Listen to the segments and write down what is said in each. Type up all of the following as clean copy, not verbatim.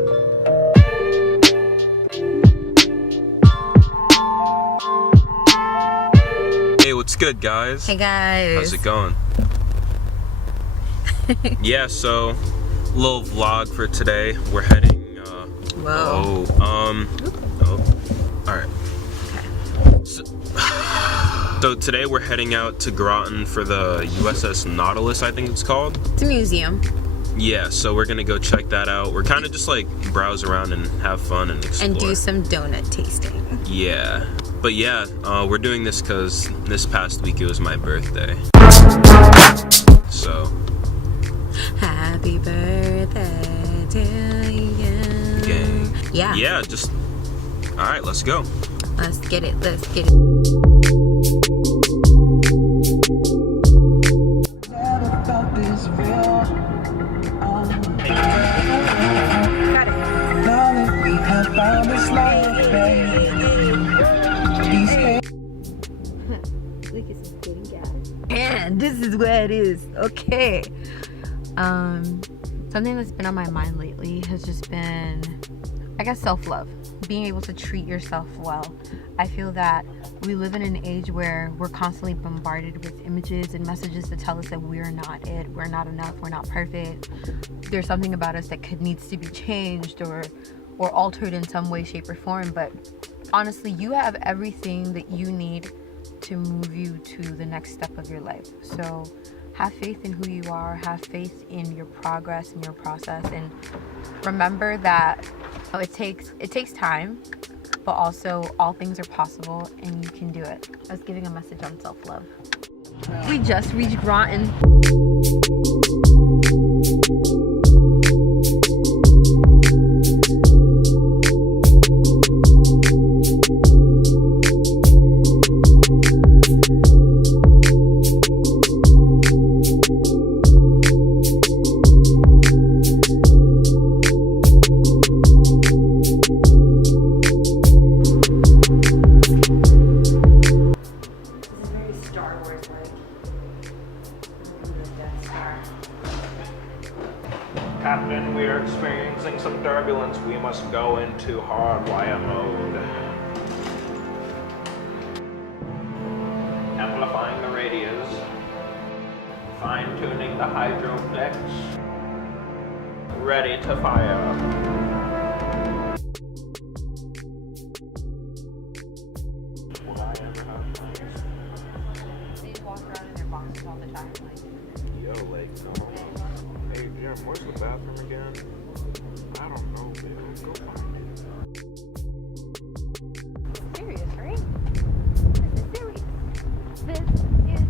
Hey, what's good, guys? Hey guys. How's it going? Yeah, so little vlog for today. We're heading Whoa. Alright. So today we're heading out to Groton for the USS Nautilus, I think it's called. It's a museum. Yeah, so we're gonna go check that out. We're kind of just like browse around and have fun and explore. And do some donut tasting. Yeah. But yeah, we're doing this because this past week it was my birthday. So. Happy birthday to you. Gang. Yeah. Yeah, just. Alright, let's go. Let's get it. Let's get it. And this is where it is. Okay. Something that's been on my mind lately has just been, I guess, self-love. Being able to treat yourself well. I feel that we live in an age where we're constantly bombarded with images and messages to tell us that we're not it, we're not enough, we're not perfect. There's something about us that needs to be changed or altered in some way, shape, or form. But honestly, you have everything that you need to move you to the next step of your life. So have faith in who you are, have faith in your progress and your process, and remember that it takes time, but also all things are possible and you can do it. I was giving a message on self-love. We just reached Groton. Captain, we are experiencing some turbulence. We must go into hardwire mode. Amplifying the radios. Fine-tuning the hydroplex. Ready to fire. They walk around in their boxes all the time. Yo, like, hey, Jim, where's the bathroom again? I don't know, man. Go find it. Serious, right? This is serious. This is serious.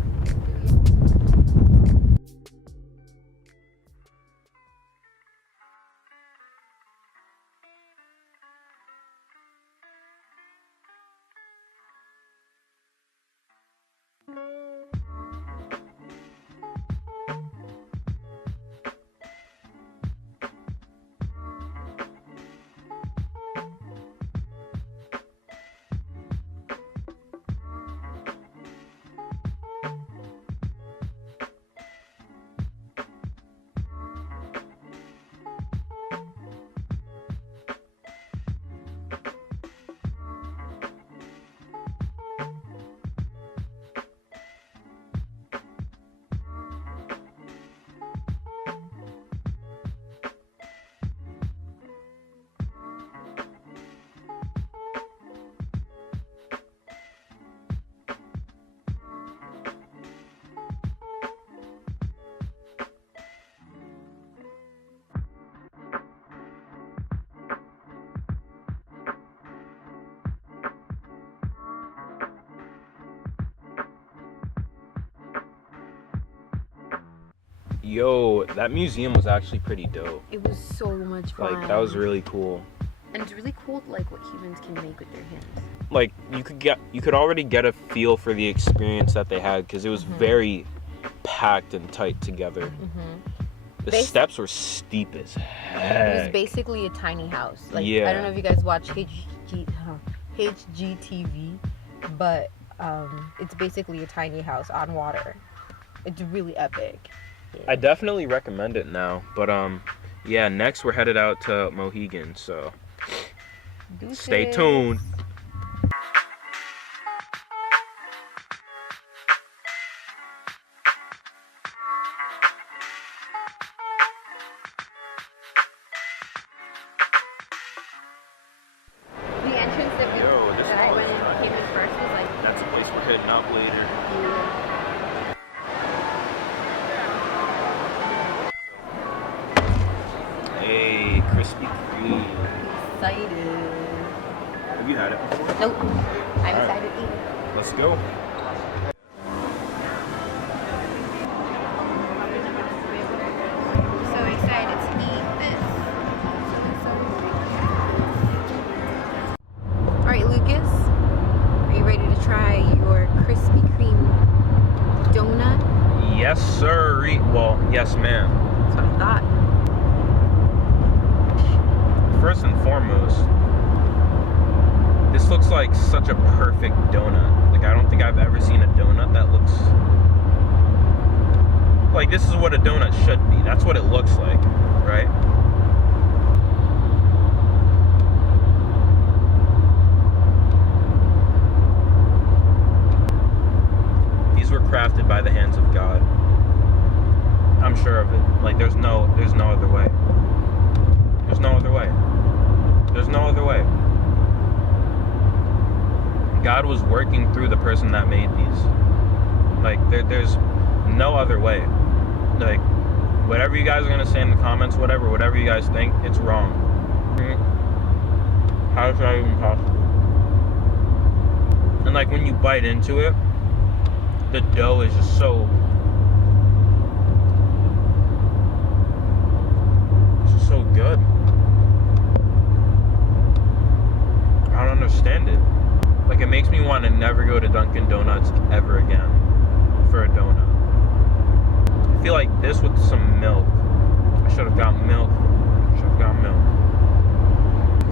Yo, that museum was actually pretty dope. It was so much fun. Like, that was really cool. And it's really cool, like, what humans can make with their hands. Like, you could already get a feel for the experience that they had, because it was very packed and tight together. The steps were steep as heck. It was basically a tiny house. Like, yeah. I don't know if you guys watch HGTV, but it's basically a tiny house on water. It's really epic. I definitely recommend it now, but Yeah, next we're headed out to Mohegan, so Deuces. stay tuned. The entrance that I went and came in first was like... That's the place we're heading out later. Hey, Krispy Kreme. Excited. Have you had it before? Nope. I'm All right. excited to eat. Let's go. So excited to eat this. Alright, Lucas. Are you ready to try your Krispy Kreme donut? Yes, sir. Well, yes, ma'am. That's what I thought. First and foremost, this looks like such a perfect donut. Like, I don't think I've ever seen a donut that looks like this is what a donut should be. That's what it looks like, right? These were crafted by the hands of God. I'm sure of it. Like, there's no other way. There's no other way. There's no other way. God was working through the person that made these. Like, there's no other way. Like, whatever you guys are gonna say in the comments, whatever you guys think, it's wrong. How is that even possible? And like, when you bite into it, the dough is just so... it's just so good. I don't understand it. Like, it makes me want to never go to Dunkin Donuts ever again for a donut. I feel like this with some milk. I should have got milk.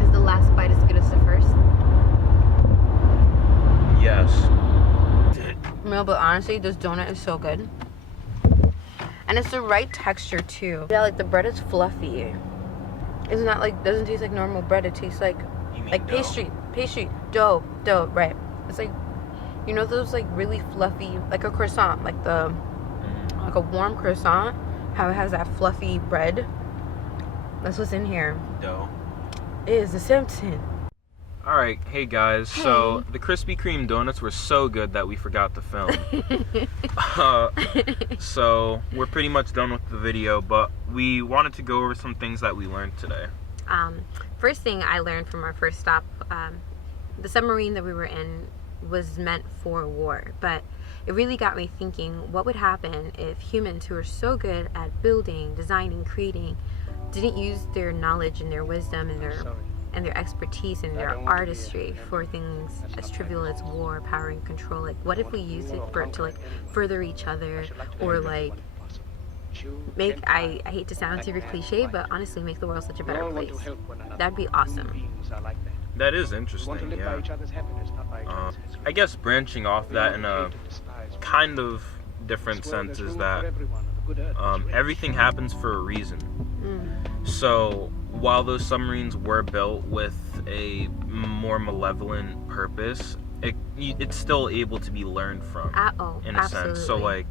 Is the last bite as good as the first? Yes. No, but honestly, this donut is so good. And it's the right texture too. Yeah, like the bread is fluffy. It's not like, doesn't taste like normal bread. It tastes like pastry, dough, right? It's like, you know, those like really fluffy, like a croissant, like a warm croissant, how it has that fluffy bread. That's what's in here. Dough. It is the same thing. All right, hey guys. Hey. So the Krispy Kreme donuts were so good that we forgot to film. So we're pretty much done with the video, but we wanted to go over some things that we learned today. First thing I learned from our first stop, the submarine that we were in was meant for war, but it really got me thinking, what would happen if humans who are so good at building, designing, creating, didn't use their knowledge and their wisdom and their expertise and their artistry for things as trivial as war, power, and control? Like, what if we use it to like further each other, or like make, I hate to sound super cliche, but honestly make the world such a better place? That'd be awesome. That is interesting, yeah. I guess branching off that in a kind of different sense is that everything happens for a reason. So while those submarines were built with a more malevolent purpose, it's still able to be learned from in a sense. So like,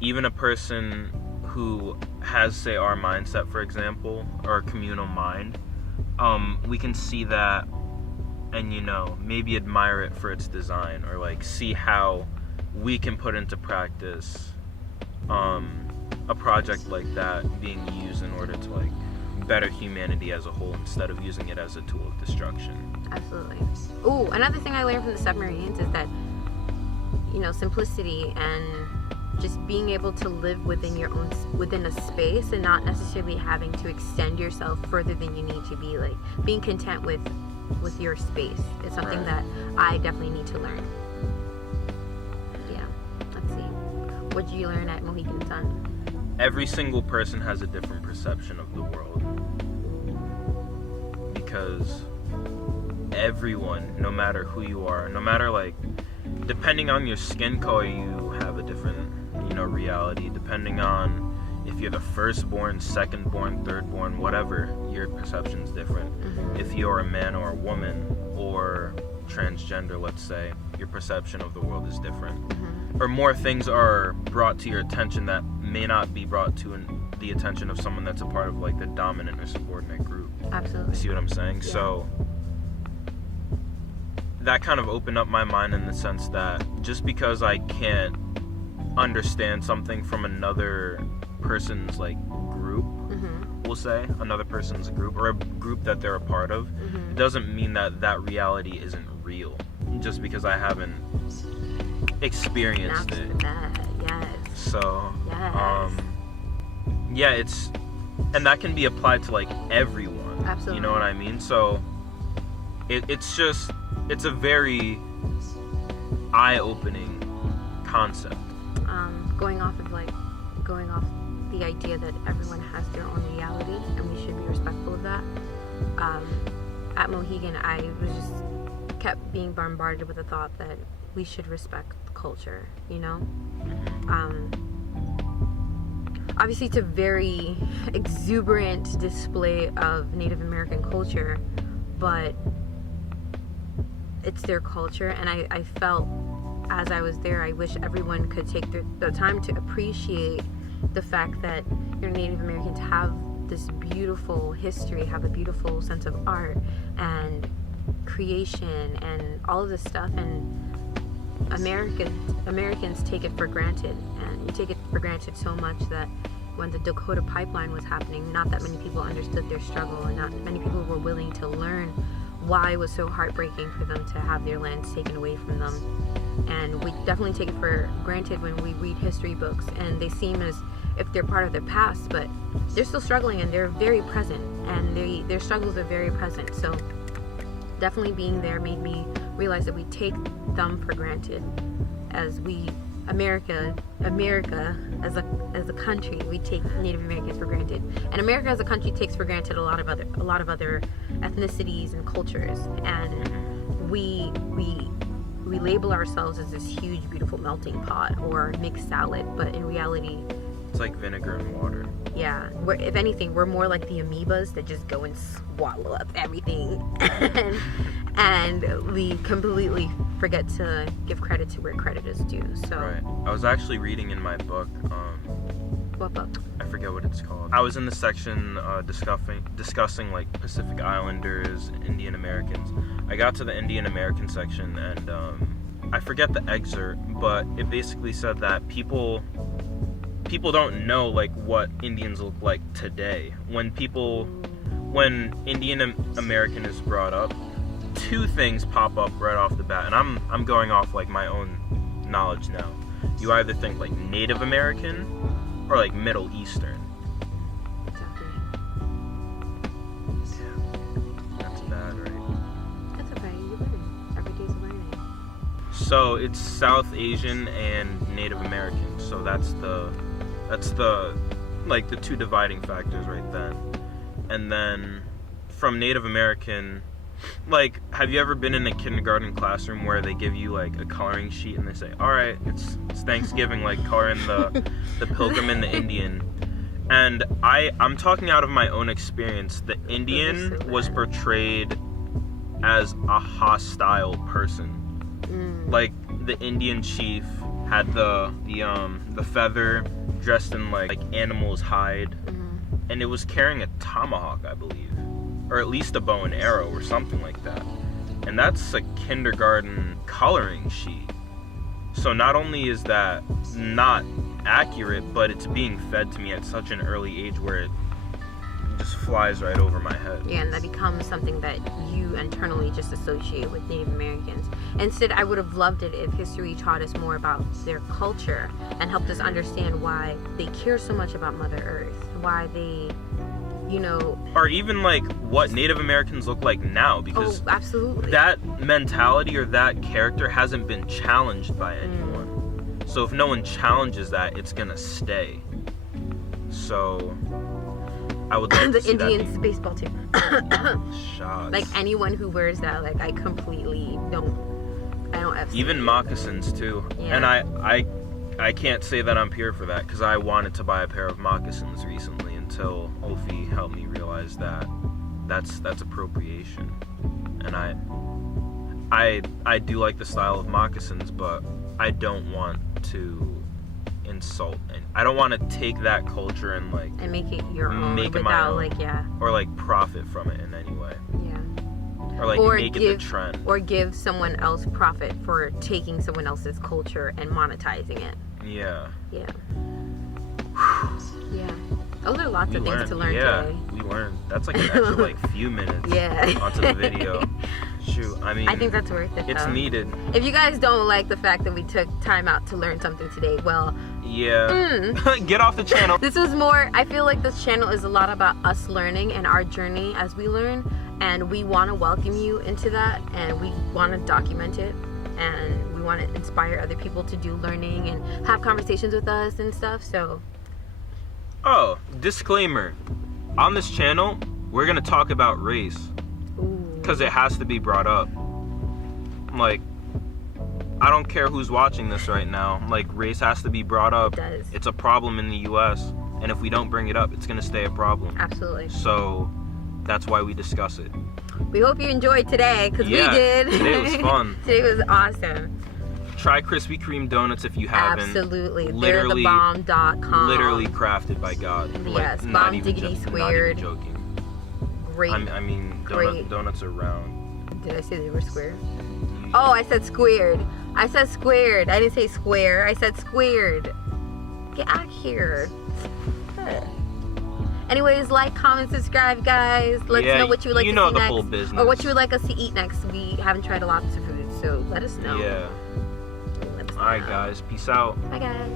even a person who has, say, our mindset, for example, or a communal mind, we can see that and, you know, maybe admire it for its design, or like see how we can put into practice a project like that being used in order to like better humanity as a whole, instead of using it as a tool of destruction. Absolutely. Ooh, another thing I learned from the submarines is that, you know, simplicity and just being able to live within a space and not necessarily having to extend yourself further than you need to be. Like, being content with your space is something that I definitely need to learn. Yeah. Let's see. What did you learn at Mohegan Sun? Every single person has a different perception of the world, because everyone, no matter who you are, no matter like, depending on your skin color, you have a different, you know, reality. Depending on if if you're the firstborn, secondborn, thirdborn, whatever, your perception's different. If you're a man or a woman or transgender, let's say, your perception of the world is different. Or more things are brought to your attention that may not be brought to the attention of someone that's a part of like the dominant or subordinate group. Absolutely. You see what I'm saying? Yeah. So that kind of opened up my mind in the sense that just because I can't understand something from another person's like group, we'll say, another person's group or a group that they're a part of, it doesn't mean that that reality isn't real just because I haven't experienced it. Yes. So Yes. yeah, and that can be applied to like everyone. Absolutely. You know what I mean? So it's a very eye-opening concept. Going off the idea that everyone has their own reality and we should be respectful of that. At Mohegan, I was just kept being bombarded with the thought that we should respect culture, you know? Obviously, it's a very exuberant display of Native American culture, but it's their culture, and I felt as I was there, I wish everyone could take the time to appreciate the fact that Native Americans have this beautiful history, have a beautiful sense of art and creation and all of this stuff, and Americans take it for granted, and you take it for granted so much that when the Dakota Pipeline was happening, not that many people understood their struggle, and not many people were willing to learn why it was so heartbreaking for them to have their lands taken away from them. And we definitely take it for granted when we read history books, and they seem as if they're part of the past, but they're still struggling, and they're very present, and their struggles are very present. So definitely being there made me realize that we take them for granted, as America as a country, we take Native Americans for granted, and America as a country takes for granted a lot of other ethnicities and cultures, and we label ourselves as this huge, beautiful melting pot or mixed salad, but in reality, it's like vinegar and water. Yeah, if anything, we're more like the amoebas that just go and swallow up everything, and we completely forget to give credit to where credit is due. So right. I was actually reading in my book. What book? I forget what it's called. I was in the section discussing like Pacific Islanders, Indian Americans. I got to the Indian American section, and I forget the excerpt, but it basically said that people don't know like what Indians look like today. When Indian American is brought up, two things pop up right off the bat, and I'm going off like my own knowledge now. You either think like Native American or like Middle Eastern. Exactly. Yeah. That's bad, right? That's okay. You learn. Every day's learning. So it's South Asian and Native American. So that's the like the two dividing factors right then. And then from Native American, like, have you ever been in a kindergarten classroom where they give you like a coloring sheet and they say, all right, it's Thanksgiving, like color in the pilgrim and the Indian? And I'm talking out of my own experience. The Indian was portrayed as a hostile person. Like the Indian chief had the feather, dressed in like animal's hide, and it was carrying a tomahawk, I believe, or at least a bow and arrow or something like that. And that's a kindergarten coloring sheet. So not only is that not accurate, but it's being fed to me at such an early age where it just flies right over my head. Yeah, and that becomes something that you internally just associate with Native Americans. Instead, I would have loved it if history taught us more about their culture and helped us understand why they care so much about Mother Earth, why they, or even like what Native Americans look like now, because absolutely, that mentality or that character hasn't been challenged by anyone. So if no one challenges that, it's gonna stay. So I would like to see Indians baseball team. Shots. Like anyone who wears that, like I completely don't. I don't. Even moccasins too. Yeah. And I I can't say that I'm pure for that, because I wanted to buy a pair of moccasins recently until Ophi helped me realize that that's appropriation. And I do like the style of moccasins, but I don't want to insult, and I don't want to take that culture and like and make it your own, make it without my own, like or like profit from it in any way, or like make it the trend, or give someone else profit for taking someone else's culture and monetizing it. Yeah. Those are lots of things to learn today. We learned. That's like an extra like few minutes onto the video. Shoot, I mean, I think that's worth it. It's needed. If you guys don't like the fact that we took time out to learn something today, well, get off the channel. This was more, I feel like this channel is a lot about us learning and our journey as we learn, and we want to welcome you into that, and we want to document it, and we want to inspire other people to do learning and have conversations with us and stuff. So disclaimer, on this channel we're gonna talk about race, because it has to be brought up. Like, I don't care who's watching this right now, like, race has to be brought up. It does. It's a problem in the US, and if we don't bring it up, it's gonna stay a problem. Absolutely. So that's why we discuss it. We hope you enjoyed today, because we did. Today was fun. Today was awesome. Try Krispy Kreme donuts if you haven't. Absolutely. Literally, they'thebomb.com. literally crafted by God. Yes, like, bomb diggity squared. Not even joking. Great. I mean, donuts are round. Did I say they were square? Oh, I said squared. I said squared. I didn't say square. I said squared. Get out of here. Anyways, like, comment, subscribe, guys. Let us know what you would like to see next. You know the whole business. Or what you would like us to eat next. We haven't tried a lobster food, so let us know. Yeah. Alright, guys. Peace out. Bye, guys.